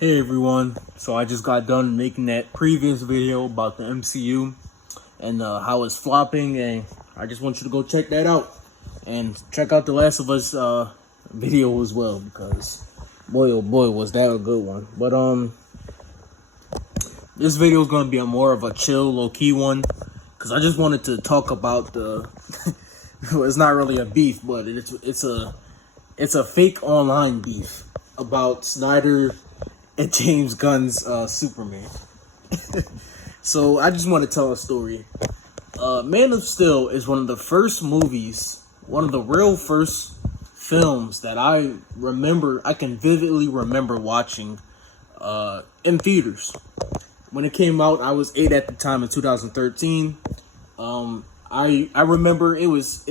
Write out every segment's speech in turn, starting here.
Hey everyone, so I just got done making that previous video about the MCU and how it's flopping, and I just want you to go check that out and check out the Last of Us video as well, because boy oh boy was that a good one. But this video is going to be a more of a chill, low-key one, because I just wanted to talk about the well, it's not really a beef, but it's a fake online beef about Snyder and James Gunn's Superman. So I just want to tell a story. Man of Steel is one of the first movies, one of the real first films that I can vividly remember watching in theaters. When it came out, I was 8 at the time in 2013. I remember it was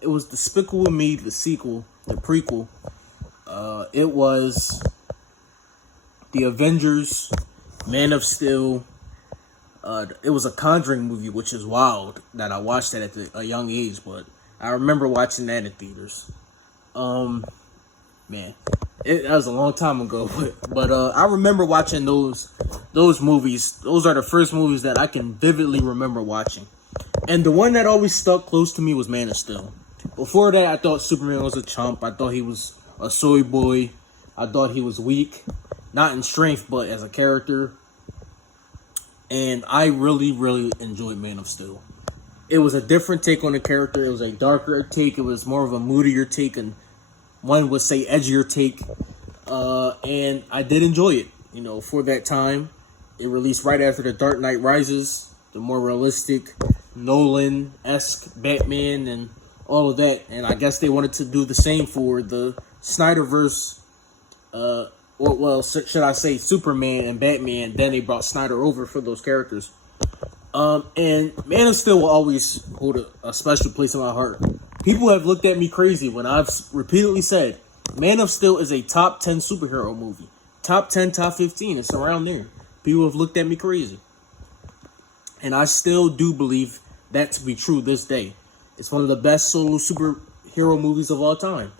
Despicable Me, the sequel, the prequel. It was The Avengers, Man of Steel. It was a Conjuring movie, which is wild that I watched that at a young age, but I remember watching that in theaters. Man, that was a long time ago, but I remember watching those movies. Those are the first movies that I can vividly remember watching. And the one that always stuck close to me was Man of Steel. Before that, I thought Superman was a chump. I thought he was a soy boy. I thought he was weak. Not in strength, but as a character. And I really, really enjoyed Man of Steel. It was a different take on the character. It was a darker take. It was more of a moodier take, and one would say edgier take. And I did enjoy it. You know, for that time. It released right after The Dark Knight Rises, the more realistic Nolan-esque Batman and all of that. And I guess they wanted to do the same for the Snyderverse, well, should I say Superman and Batman. Then they brought Snyder over for those characters. And Man of Steel will always hold a special place in my heart. People have looked at me crazy when I've repeatedly said Man of Steel is a top 10 superhero movie. Top 10, top 15, it's around there. People have looked at me crazy. And I still do believe that to be true this day. It's one of the best solo superhero movies of all time.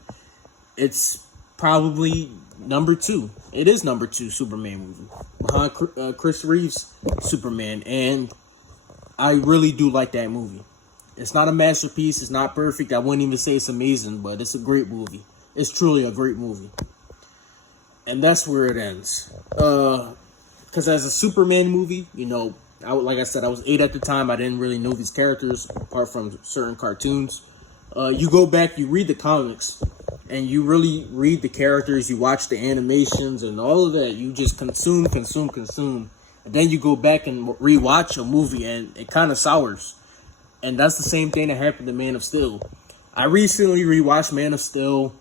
It's probably number 2. It is number 2 Superman movie behind Chris Reeves' Superman, and I really do like that movie. It's not a masterpiece. It's not perfect. I wouldn't even say it's amazing, but it's a great movie. It's truly a great movie, and that's where it ends. Because as a Superman movie, you know, like I said, I was 8 at the time. I didn't really know these characters apart from certain cartoons. You go back, you read the comics, and you really read the characters. You watch the animations and all of that. You just consume. And then you go back and rewatch a movie, and it kind of sours. And that's the same thing that happened to Man of Steel. I recently rewatched Man of Steel.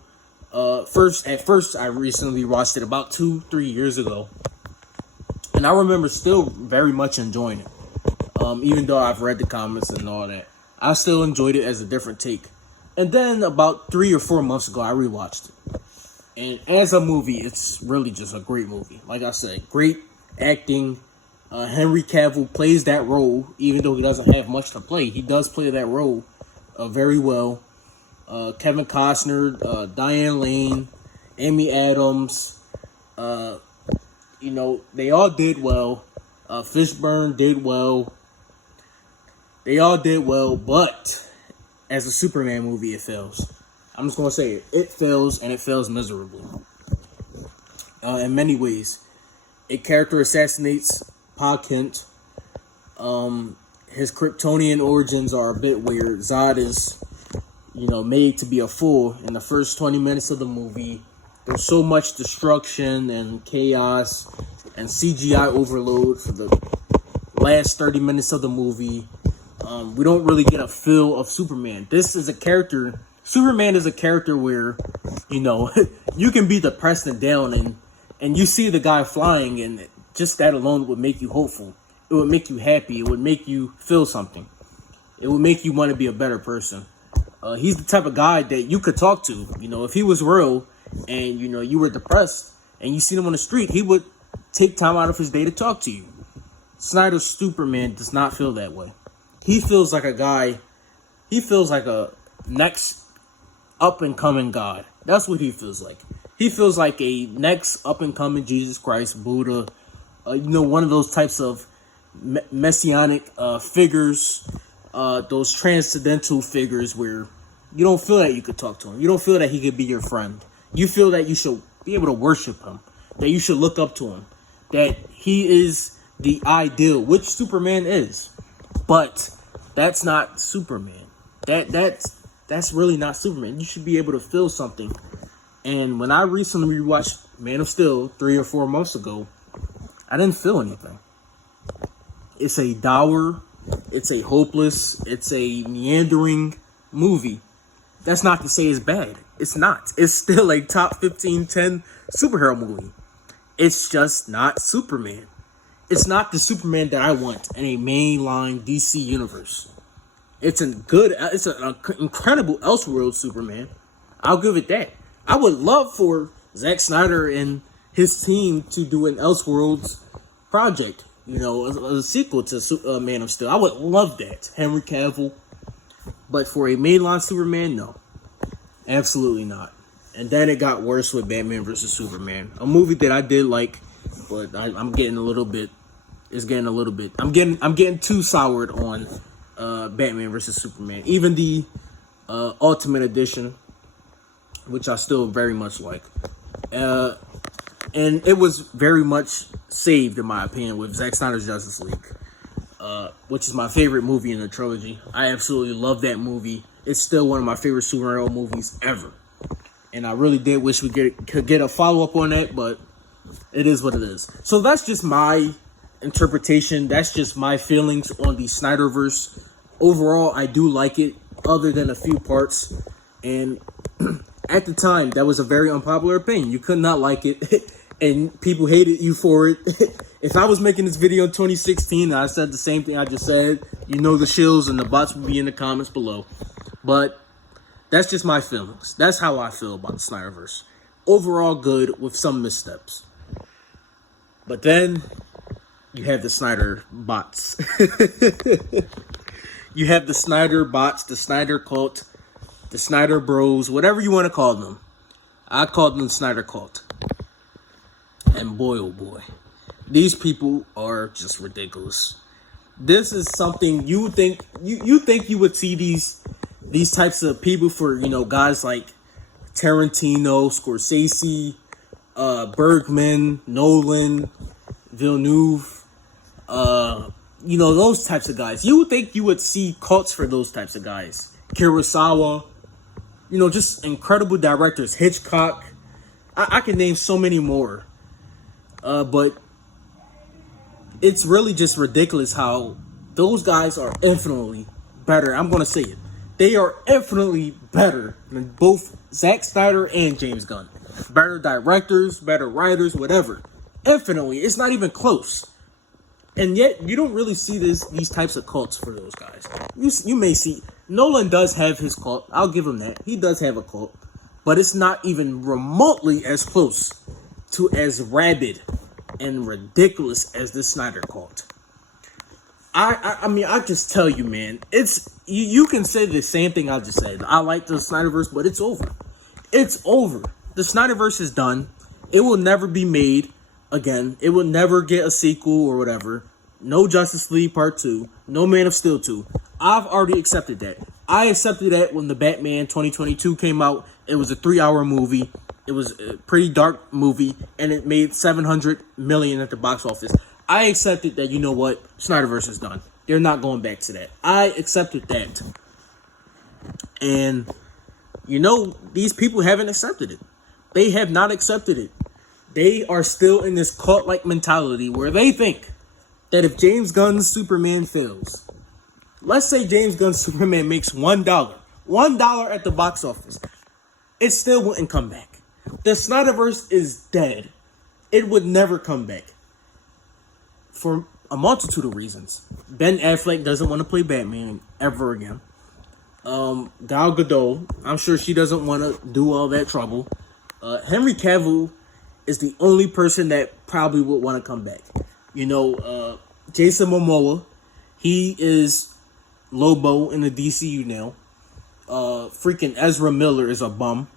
At first, I recently watched it about 2-3 years ago. And I remember still very much enjoying it. Even though I've read the comments and all that. I still enjoyed it as a different take. And then about 3 or 4 months ago, I rewatched it. And as a movie, it's really just a great movie. Like I said, great acting. Henry Cavill plays that role, even though he doesn't have much to play. He does play that role very well. Kevin Costner, Diane Lane, Amy Adams, you know, they all did well. Fishburne did well. They all did well, but as a Superman movie, it fails. I'm just going to say it. It fails, and it fails miserably. In many ways. A character assassinates Pa Kent. His Kryptonian origins are a bit weird. Zod is, you know, made to be a fool in the first 20 minutes of the movie. There's so much destruction and chaos and CGI overload for the last 30 minutes of the movie. We don't really get a feel of Superman. This is a character. Superman is a character where, you know, you can be depressed and down, and you see the guy flying, and just that alone would make you hopeful. It would make you happy. It would make you feel something. It would make you want to be a better person. He's the type of guy that you could talk to. You know, if he was real and, you know, you were depressed and you see him on the street, he would take time out of his day to talk to you. Snyder's Superman does not feel that way. He feels like a guy. He feels like a next up and coming god. That's what he feels like. He feels like a next up and coming Jesus Christ, Buddha, one of those types of messianic figures, those transcendental figures where you don't feel that you could talk to him. You don't feel that he could be your friend. You feel that you should be able to worship him, that you should look up to him, that he is the ideal, which Superman is. But that's not Superman. That's really not Superman. You should be able to feel something. And when I recently rewatched Man of Steel 3 or 4 months ago, I didn't feel anything. It's a dour, it's a hopeless, it's a meandering movie. That's not to say it's bad. It's not. It's still a top 15, 10 superhero movie. It's just not Superman. It's not the Superman that I want in a mainline DC universe. It's an incredible Elseworld Superman. I'll give it that. I would love for Zack Snyder and his team to do an Elseworlds project. A sequel to Man of Steel. I would love that. Henry Cavill. But for a mainline Superman, no. Absolutely not. And then it got worse with Batman vs. Superman. A movie that I did like, but I'm getting a little bit. I'm getting too soured on Batman vs. Superman. Even the Ultimate Edition, which I still very much like. And it was very much saved, in my opinion, with Zack Snyder's Justice League, which is my favorite movie in the trilogy. I absolutely love that movie. It's still one of my favorite superhero movies ever. And I really did wish we could get a follow-up on that, but it is what it is. So that's just my interpretation. That's just my feelings on the Snyderverse. Overall, I do like it, other than a few parts. And at the time, that was a very unpopular opinion. You could not like it, and people hated you for it. If I was making this video in 2016 and I said the same thing I just said, the shills and the bots would be in the comments below. But that's just my feelings. That's how I feel about the Snyderverse. Overall good with some missteps. But then you have the Snyder bots. You have the Snyder bots, the Snyder cult, the Snyder bros, whatever you want to call them. I call them the Snyder cult. And boy, oh boy, these people are just ridiculous. This is something you think you would see these types of people for, guys like Tarantino, Scorsese, Bergman, Nolan, Villeneuve, those types of guys. You would think you would see cults for those types of guys. Kurosawa, just incredible directors. Hitchcock. I can name so many more. But it's really just ridiculous how those guys are infinitely better. I'm going to say it. They are infinitely better than both Zack Snyder and James Gunn. Better directors, better writers, whatever. Infinitely. It's not even close. And yet, you don't really see these types of cults for those guys. You may see... Nolan does have his cult. I'll give him that. He does have a cult. But it's not even remotely as close to as rabid and ridiculous as the Snyder cult. I just tell you, man, you can say the same thing I just said. I like the Snyderverse, but it's over. It's over. The Snyderverse is done. It will never be made again. It will never get a sequel or whatever. No Justice League Part 2. No Man of Steel 2. I've already accepted that. I accepted that when the Batman 2022 came out. It was a 3-hour movie. It was a pretty dark movie, and it made $700 million at the box office. I accepted that, Snyderverse is done. They're not going back to that. I accepted that. And, these people haven't accepted it. They have not accepted it. They are still in this cult-like mentality where they think that if James Gunn's Superman fails, let's say James Gunn's Superman makes $1 at the box office, it still wouldn't come back. The Snyderverse is dead. It would never come back. For a multitude of reasons. Ben Affleck doesn't want to play Batman ever again. Gal Gadot, I'm sure she doesn't want to do all that trouble. Henry Cavill is the only person that probably would want to come back. Jason Momoa, he is Lobo in the DCU now. Freaking Ezra Miller is a bum.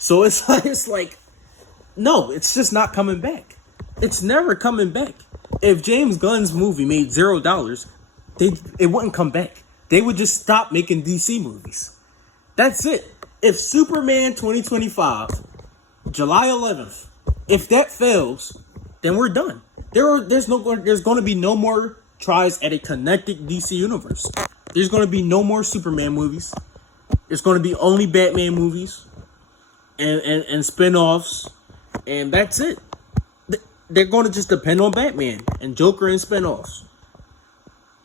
So it's like No, it's just not coming back. It's never coming back. If James Gunn's movie made $0, it wouldn't come back. They would just stop making DC movies. That's it. If Superman 2025, July 11th, if that fails, then we're done. There's going to be no more tries at a connected DC universe. There's going to be no more Superman movies. There's going to be only Batman movies and spin-offs, and that's it. They're going to just depend on Batman and Joker and spin-offs.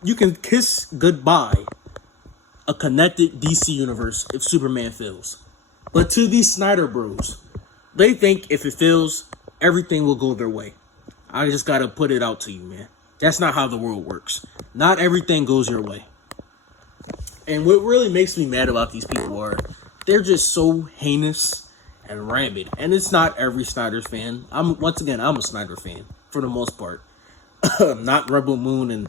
You can kiss goodbye a connected DC universe if Superman fails. But to these Snyder bros, they think if it fails, everything will go their way. I just gotta put it out to you, man. That's not how the world works. Not everything goes your way. And what really makes me mad about these people are they're just so heinous and rabid. And it's not every Snyder fan. I'm a Snyder fan for the most part. Not Rebel Moon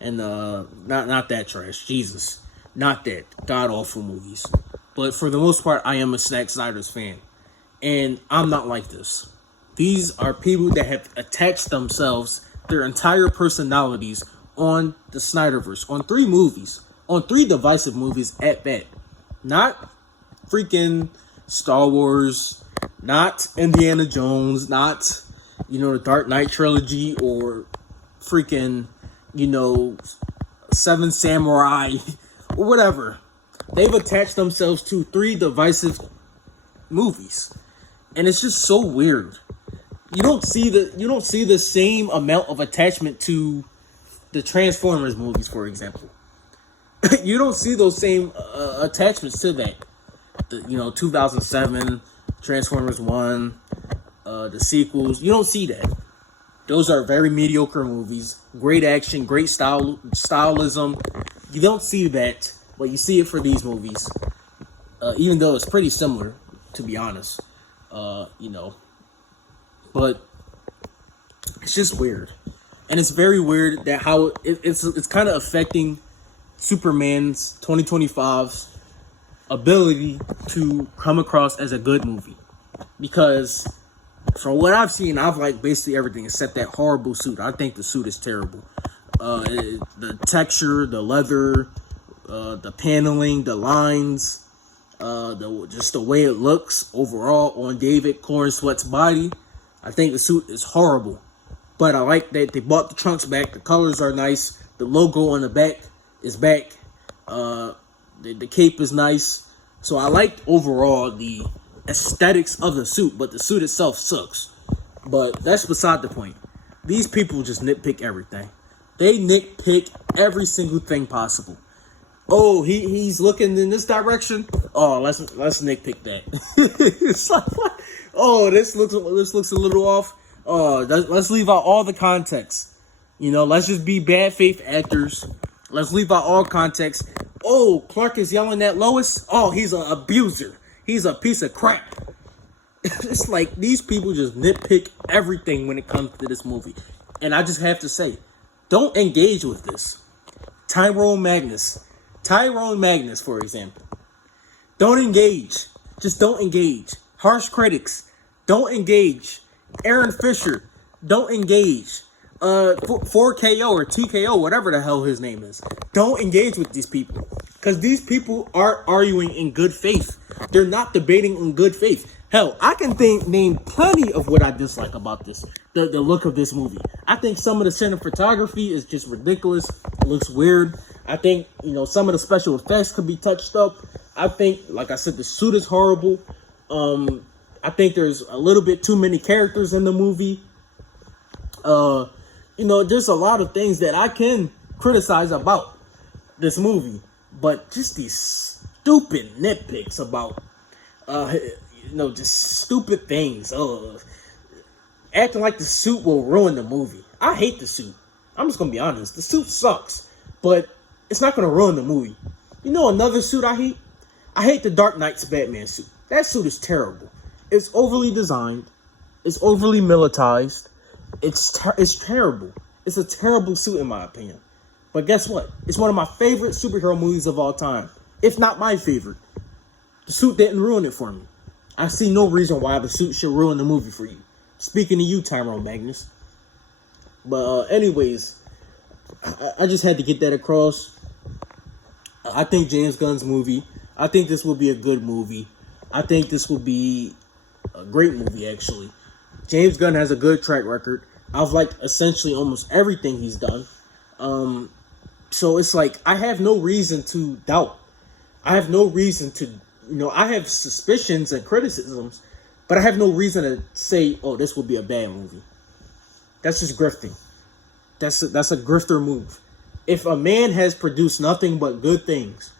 and not that trash. Jesus. Not that god awful movies. But for the most part, I am a Zack Snyder's fan. And I'm not like this. These are people that have attached themselves, their entire personalities, on the Snyderverse, on 3 movies, on 3 divisive movies at that. Not freaking Star Wars, not Indiana Jones, not, the Dark Knight trilogy, or freaking, Seven Samurai, or whatever. They've attached themselves to 3 divisive movies. And it's just so weird. You don't see the same amount of attachment to the Transformers movies, for example. You don't see those same attachments to that. 2007, Transformers 1, the sequels. You don't see that. Those are very mediocre movies. Great action, great stylism. You don't see that, but you see it for these movies. Even though it's pretty similar, to be honest. But it's just weird. And it's very weird that how it's kind of affecting Superman's 2025's ability to come across as a good movie. Because from what I've seen, I've liked basically everything except that horrible suit. I think the suit is terrible. The texture, the leather, the paneling, the lines, just the way it looks overall on David Corenswet's body. I think the suit is horrible. But I like that they brought the trunks back. The colors are nice. The logo on the back is back. The cape is nice. So I like overall the aesthetics of the suit, but the suit itself sucks. But that's beside the point. These people just nitpick everything. They nitpick every single thing possible. Oh, he's looking in this direction. Oh, let's nitpick that. It's like, what? Oh, this looks a little off. Oh, let's leave out all the context. Let's just be bad faith actors. Let's leave out all context. Oh, Clark is yelling at Lois. Oh, he's an abuser. He's a piece of crap. It's like these people just nitpick everything when it comes to this movie. And I just have to say, don't engage with this. Tyrone Magnus, for example. Don't engage. Just don't engage. Harsh critics, don't engage. Aaron Fisher, don't engage. 4KO or TKO, whatever the hell his name is. Don't engage with these people. Because these people are arguing in good faith. They're not debating in good faith. Hell, I can name plenty of what I dislike about this. The look of this movie. I think some of the cinematography is just ridiculous. It looks weird. I think, some of the special effects could be touched up. I think, like I said, the suit is horrible. I think there's a little bit too many characters in the movie. There's a lot of things that I can criticize about this movie. But just these stupid nitpicks about, just stupid things. Acting like the suit will ruin the movie. I hate the suit. I'm just going to be honest. The suit sucks. But it's not going to ruin the movie. Another suit I hate? I hate the Dark Knight's Batman suit. That suit is terrible. It's overly designed. It's overly militarized. It's terrible. It's a terrible suit in my opinion. But guess what? It's one of my favorite superhero movies of all time. If not my favorite. The suit didn't ruin it for me. I see no reason why the suit should ruin the movie for you. Speaking to you, Tyrone Magnus. But anyways, I just had to get that across. I think James Gunn's movie, I think this will be a good movie. I think this will be a great movie, actually. James Gunn has a good track record. I've liked essentially almost everything he's done. So it's like, I have no reason to doubt. I have no reason to, I have suspicions and criticisms, but I have no reason to say, oh, this will be a bad movie. That's just grifting. That's a grifter move. If a man has produced nothing but good things,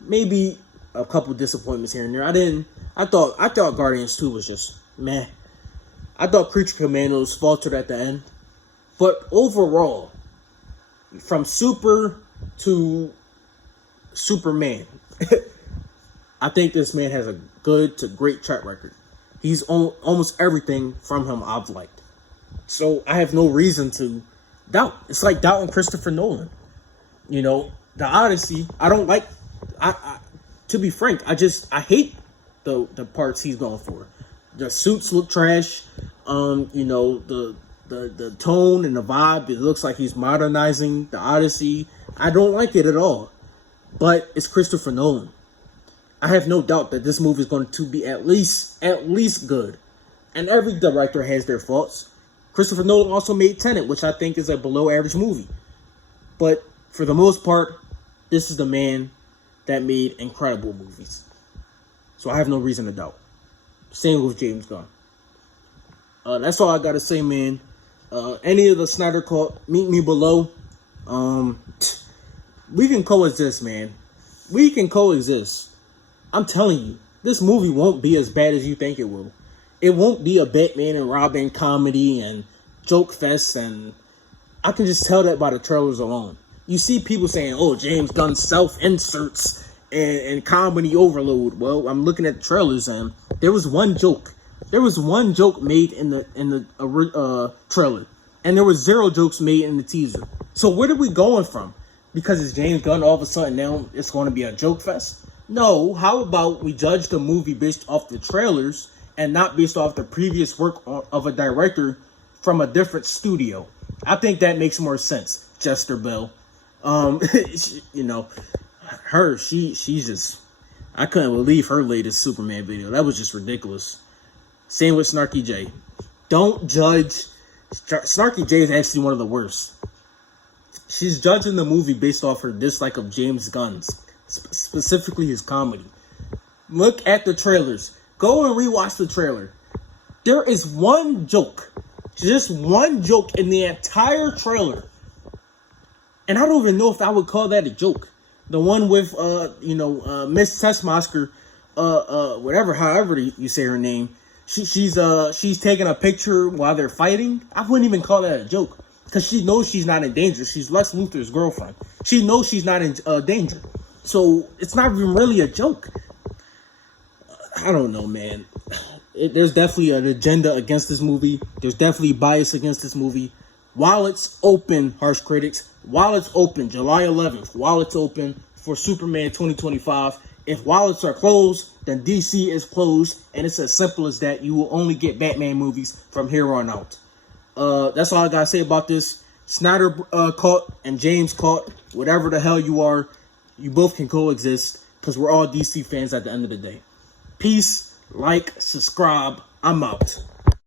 maybe a couple disappointments here and there. I thought Guardians 2 was just meh. I thought Creature Commandos faltered at the end. But overall, from Super to Superman, I think this man has a good to great track record. He's almost everything from him I've liked. So I have no reason to doubt. It's like doubting Christopher Nolan. The Odyssey, I don't like. To be frank, I hate the parts he's going for. The suits look trash. The tone and the vibe, it looks like he's modernizing the Odyssey. I don't like it at all. But it's Christopher Nolan. I have no doubt that this movie is going to be at least good. And every director has their faults. Christopher Nolan also made Tenet, which I think is a below average movie. But for the most part, this is the man that made incredible movies. So I have no reason to doubt. Same with James Gunn. That's all I gotta say, man. Any of the Snyder Cult, meet me below. We can coexist, man. We can coexist. I'm telling you, this movie won't be as bad as you think it will. It won't be a Batman and Robin comedy and joke fest, and I can just tell that by the trailers alone. You see people saying, oh, James Gunn self-inserts and comedy overload. Well, I'm looking at the trailers, and there was one joke. There was one joke made in the trailer, and there was 0 jokes made in the teaser. So where are we going from? Because it's James Gunn, all of a sudden now it's going to be a joke fest? No, how about we judge the movie based off the trailers and not based off the previous work of a director from a different studio? I think that makes more sense, Jester Bell. She's just, I couldn't believe her latest Superman video. That was just ridiculous. Same with Snarky J. Don't judge. Snarky J is actually one of the worst. She's judging the movie based off her dislike of James Gunn's, specifically his comedy. Look at the trailers. Go and rewatch the trailer. There is one joke, just one joke in the entire trailer, and I don't even know if I would call that a joke. The one with Miss Tessmacher, however you say her name. She's taking a picture while they're fighting. I wouldn't even call that a joke, because she knows she's not in danger. She's Lex Luthor's girlfriend. She knows she's not in danger. So it's not even really a joke. I don't know, man. There's definitely an agenda against this movie. There's definitely bias against this movie. While it's open, harsh critics, while it's open, July 11th, while it's open for Superman 2025, if wallets are closed, then DC is closed, and it's as simple as that. You will only get Batman movies from here on out. That's all I gotta say about this. Snyder Cult and James Cult, whatever the hell you are, you both can coexist, because we're all DC fans at the end of the day. Peace, like, subscribe. I'm out.